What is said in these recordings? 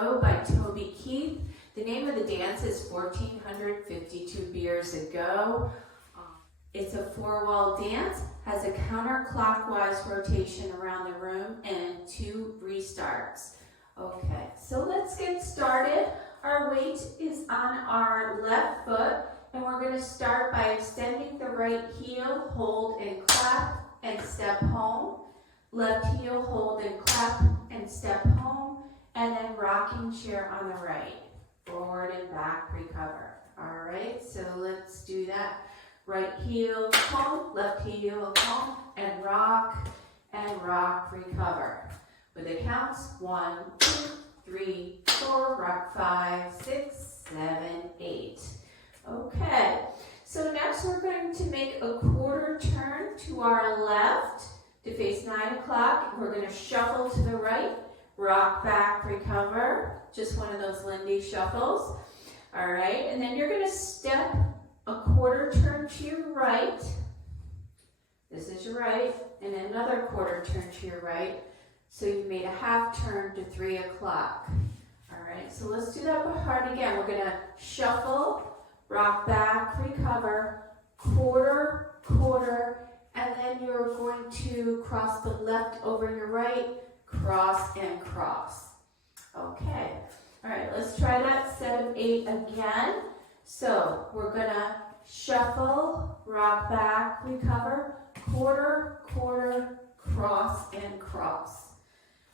Go by Toby Keith. The name of the dance is 1452 Beers Ago. It's a four-wall dance, has a counterclockwise rotation around the room and 2 restarts. Okay, so let's get started. Our weight is on our left foot, and we're going to start by extending the right heel, hold and clap, and step home. Left heel, hold and clap, and step home, and then rocking chair on the right. Forward and back, recover. All right, so let's do that. Right heel, home, left heel, home, and rock, recover. With the counts, 1, 2, 3, 4, rock 5, 6, 7, 8. Okay, so next we're going to make a quarter turn to our left to face 9 o'clock. We're going to shuffle to the right, rock back, recover. Just one of those Lindy shuffles. All right, and then you're going to step a quarter turn to your right. This is your right, and another quarter turn to your right. So you made a half turn to 3 o'clock. All right, so let's do that hard again. We're going to shuffle, rock back, recover, quarter, and then you're going to cross the left over your right, cross and cross. Okay, all right, let's try that set of 8 again. So we're gonna shuffle, rock back, recover, quarter, cross and cross.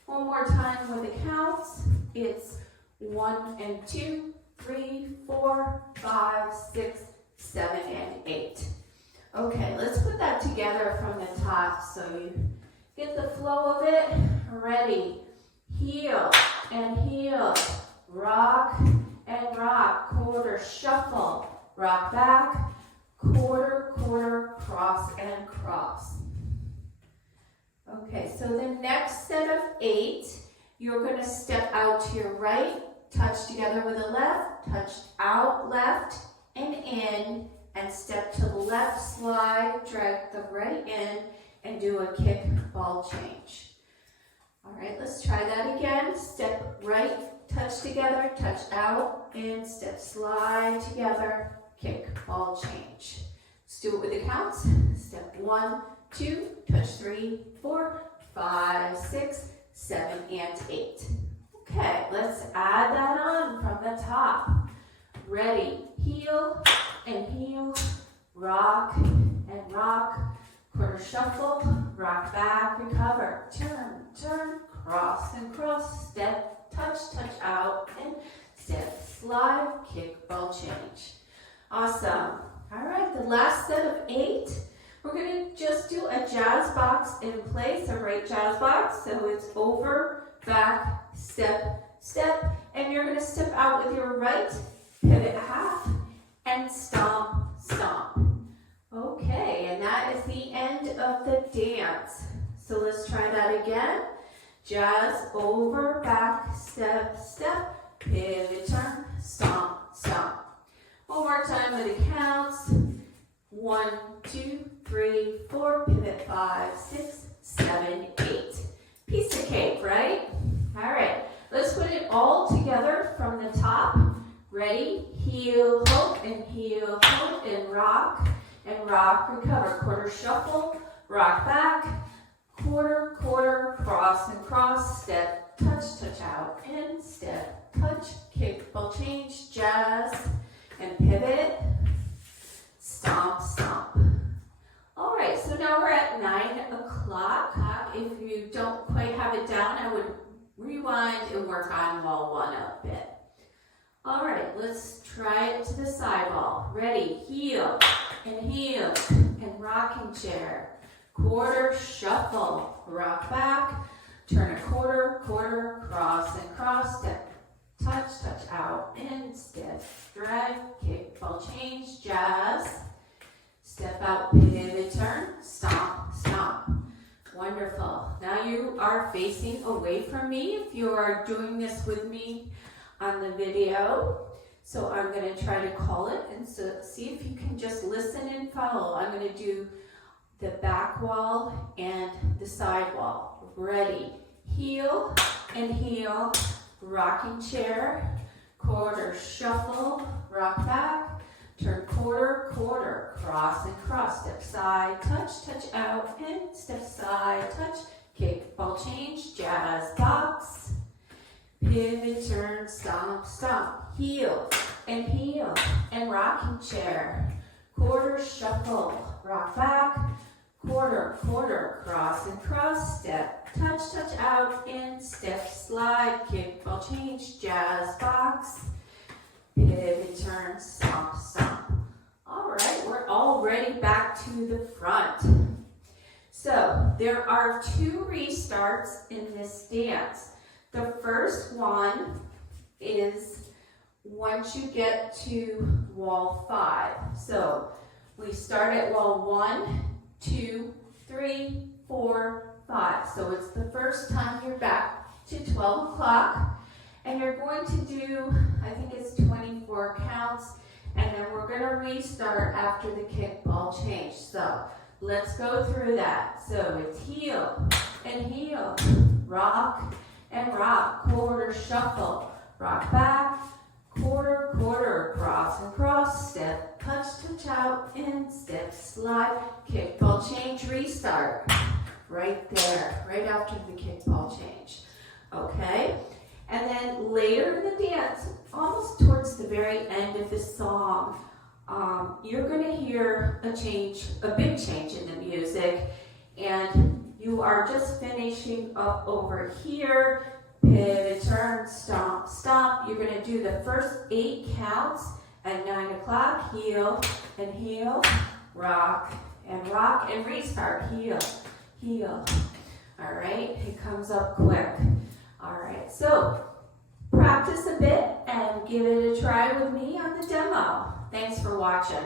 One more time with the counts. It's 1 and 2, 3, 4, 5, 6, 7, and 8. Okay, let's put that together from the top so you get the flow of it. Ready, heel and heel, rock and rock, quarter, shuffle, rock back, quarter, cross and cross. Okay, so the next set of 8, you're going to step out to your right, touch together with the left, touch out left and in, and step to the left, slide, drag the right in, and do a kick ball change. All right, let's try that again. Step right, touch together, touch out, and step slide together, kick ball change. Let's do it with the counts. Step 1, 2, touch 3, 4, 5, 6, 7, and 8. Okay, let's add that on from the top. Ready, heel and heel, rock and rock, quarter shuffle, rock back, recover, turn, cross and cross, step, touch out, and step, slide, kick, ball change. Awesome. All right, the last set of 8, we're going to just do a jazz box in place, a right jazz box. So it's over, back, step, and you're going to step out with your right, pivot half, and stomp. Okay, and that is the end of the dance. So let's try that again. Jazz, over, back, step, pivot, turn, stomp. One more time with the counts. 1, 2, 3, 4, pivot 5, 6, 7, 8. Piece of cake, right? All right, let's put it all together from the top. Ready? Heel, hold, and rock, recover. Quarter shuffle, rock back, quarter, cross and cross, step, touch out, and step, touch, kick, ball change, jazz, and pivot, stomp. All right, so now we're at 9 o'clock. If you don't quite have it down, I would rewind and work on wall 1 a bit. All right, let's try it to the side wall. Ready, heel, and rocking chair. Quarter shuffle, rock back, turn a quarter, cross and cross, step, touch out, and step, drag, kick, ball change, jazz, step out, pivot, turn, stomp. Wonderful. Now you are facing away from me if you are doing this with me on the video. So I'm going to try to call it and so see if you can just listen and follow. I'm going to do the back wall and the side wall. Ready, heel and heel, rocking chair, quarter shuffle, rock back, turn quarter, quarter, cross and cross, step side, touch out, and step side, touch, kick, ball change, jazz box, pivot, turn, stomp, stomp, heel, and rocking chair, quarter shuffle, rock back, quarter, quarter, cross and cross, step, touch out, and step, slide, kick, ball change, jazz box, pivot, turn, stomp, stomp. All right, we're already back to the front. So there are 2 restarts in this dance. The first one is once you get to wall 5. So we start at wall 1, 2, 3, 4, 5. So it's the first time you're back to 12 o'clock. And you're going to do, I think it's 24 counts. And then we're going to restart after the kick ball change. So let's go through that. So it's heel, rock and rock, quarter shuffle, rock back, quarter, quarter, cross and cross, step, touch out, and step, slide, kick ball change, restart. Right there, right after the kick ball change. Okay? And then later in the dance, almost towards the very end of the song, you're going to hear a big change in the music, and you are just finishing up over here, pivot, turn, stomp, stomp. You're going to do the first 8 counts at 9 o'clock, heel, rock, and restart, heel. All right, it comes up quick. All right, so practice a bit and give it a try with me on the demo. Thanks for watching.